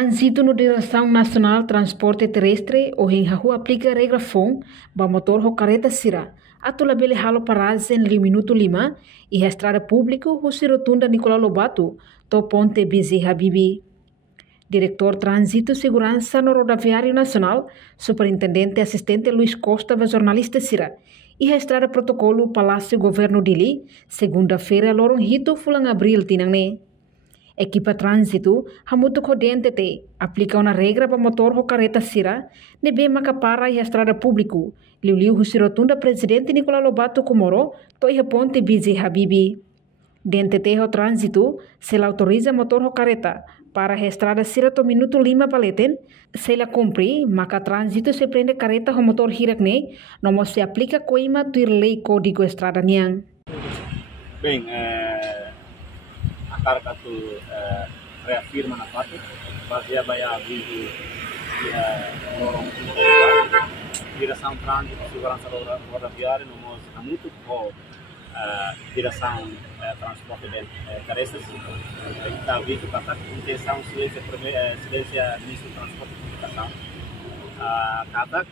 Trânsito no Direção Nacional Transporte Terrestre ou em rua aplica regra FON, ba motor ho careta sira. Atula bele halo parazen 5 minuto 5 e a estrada público o rotunda Nicolau Lobato, to ponte Bezerra Bibi. Diretor Trânsito Segurança no Rodoviário Nacional, Superintendente Assistente Luiz Costa va jornalista sira. E a estrada protocolo Palácio Governo Dili, segunda-feira lorong hito fulang abril tinangne. Equipa trânsito, hamutu kodente te, aplica uma regra para motor ho careta sira, nebe macapara e a estrada público, liu rotunda presidente Nicolau Lobato Comoro, to e ponte Bezerra Bibi. Dente te ho trânsito, se la autoriza motor ho careta, para a estrada sira to minuto 5 paleten, se la cumpre, maca trânsito se prende careta ho motor hirakne, nomo se aplica coima tuir lei código estrada niang. Bem, a carga tu reafirma na parte, baseada by aviso de lorong direção trânsito segurança rodoviária no modo muito com direção transporte terrestre está aviso para intenção silência ministro do transporte e comunicação kata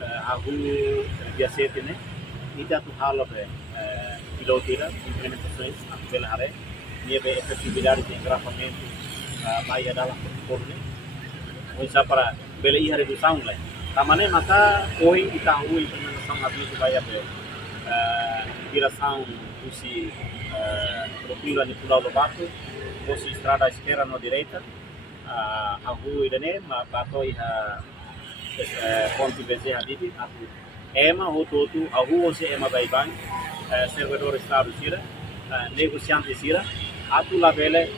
a rua dia 7 né e tá tu halo pilotira implementações a pela área nível efetividade de engravamento baia dalam protokol ni bisa para bela ia redução lah tamane maka oi itahui implementação aviso baia direção usi rotunda Nicolau Lobato usi estrada esquerda no direita a rua idane mabato iha ponte Bezerra Bibi aku ema hototu a rua usi ema baiban servidor estado sira negociante sira atu labele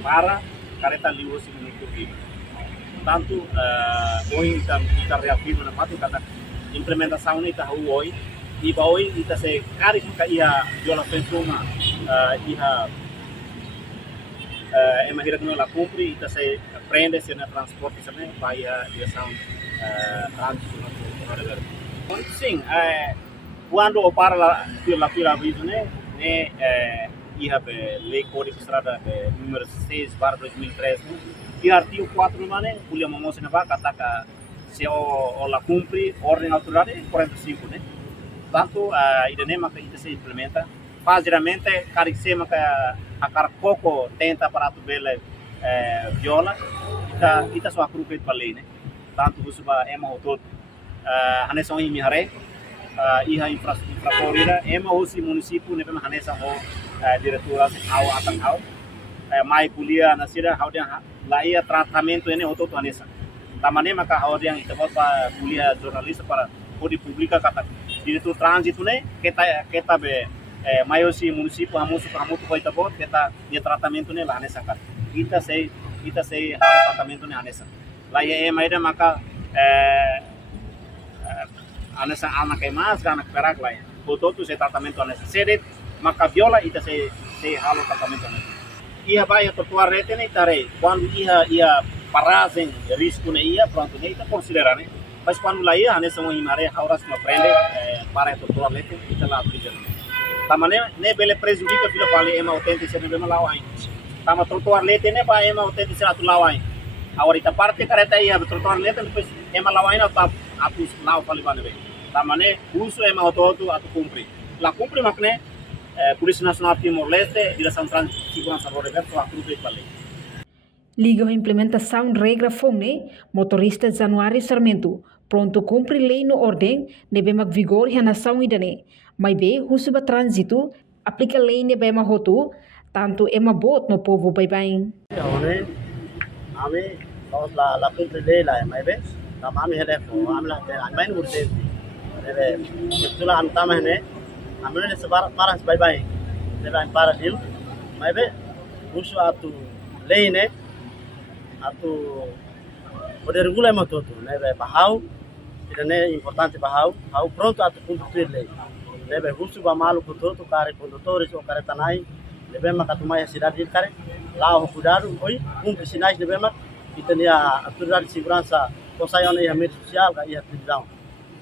para careta liu si minuto bibi tanto hoje kita reafirma na parte kata implementação ni tahu hoje e hoje kita se cari ka ia violação suma ia ema hira no la cumpre kita se prende se na transporte também vai a direção trânsito no sim quando o para la aviso né ia lei código estrada número 6/2003 e artigo 4 mana pulia momos na vaca ataca se o la cumpre ordem autoridade 45 né tanto idane maka ita se implementa fazeramente caricema que a carcoco tenta para tu bela viola ita só apruve para lei né tanto você vai ema todo haneson e mihare iha infrastruktura ema osi município ne pema hanesa ho diretora au atang au mai kuliah nasira hau dia la ia tratamento ene oto hanesa tamane maka hau dia ita para kuliah jornalista para podi publica kata diretor trânsito ne kita be mai osi município hamusu ko ita bot kita dia tratamento ne la hanesa kata kita sei hau tratamento ne hanesa la ia ema ida maka anessa anak emas anak perak lah ya. Foto tu se tratamento anessa sedet maka viola ita se halo tratamento anessa. Ia vai trotuar rete ne tare quando ia parazen risco ne ia pronto ne ita considera ne. Mas quando lá ia anessa mo imare hauras ma prende para trotuar rete ita la prison. Tamane ne bele prejudica fila vale ema autêntica ne bema lawai. Tama trotuar rete ne ba ema autêntica atu lawai. Ahorita parte careta ia trotuar rete depois ema lawai na tap apus law vale bane be. Tamane uso ema ototo atu cumpre. La cumpre makne Polícia Nacional Timor-Leste, Direção Trânsito Segurança Rodoviária a cumprir para lei. Liga a implementação regra FONE, motorista Januário Sarmento, pronto cumpre lei no ordem, nebe mag vigor a nação idane. Mas be, husuba trânsito, aplica lei nebe ema hotu, tanto ema bot no povo baibain. Ame, la cumpre lei la mai be, tamame hele ko, ame la main urte. Itulah antama ini, ambilnya sebar parang sebaik-baik, dengan para deal, maybe usu atu lainnya, atu pada regular motor tu, maybe bahau, ini importante bahau pronto atu kumpul lei, maybe usu bamalu motor tu kare condutores ou kare tanai, maybe mak atu maya sidar deal kare, lau kudaru, oi kumpul sinais maybe mak, kita ni autoridade segurança, kosayana ia media sosial, ia televisão.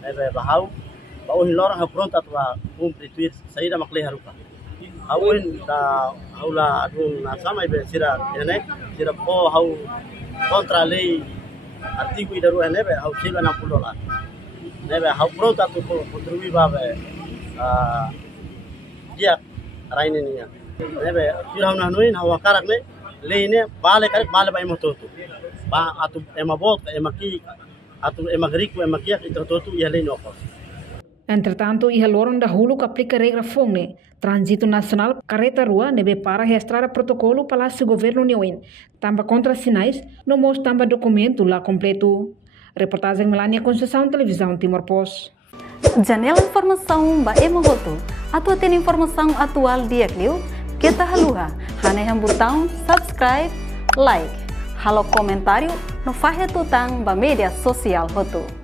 Maybe bahau hilor ha pronta tua cumprir tuir saída makle haruka hauin da haula adun na sama ibe sira ene sira po hau contra a lei artigo idaru nebe hau kilo $60 nebe hau pro tatu contribuir babe dia raine niya nebe kira na nuin hau karak ne lei ne bale karak bale bai mototu ba atu emabot emaki atu emagriku emakia itototu ia lei nokos. Entretanto, ia lorong dahulu que aplica regra fongne Trânsito Nacional carreta rua nebe para registrar protocolo Palácio Governo União tamba contra sinais no mos tamba documento lá completo. Reportagem Melania Conceição, Televisão Timor Post. Janela informação ba emogoto. Atua tem informação atual dia Clio. Kita haluha. Haneham botão subscribe, like. Halo comentário no Fahia Tutang ba media sosial hotu.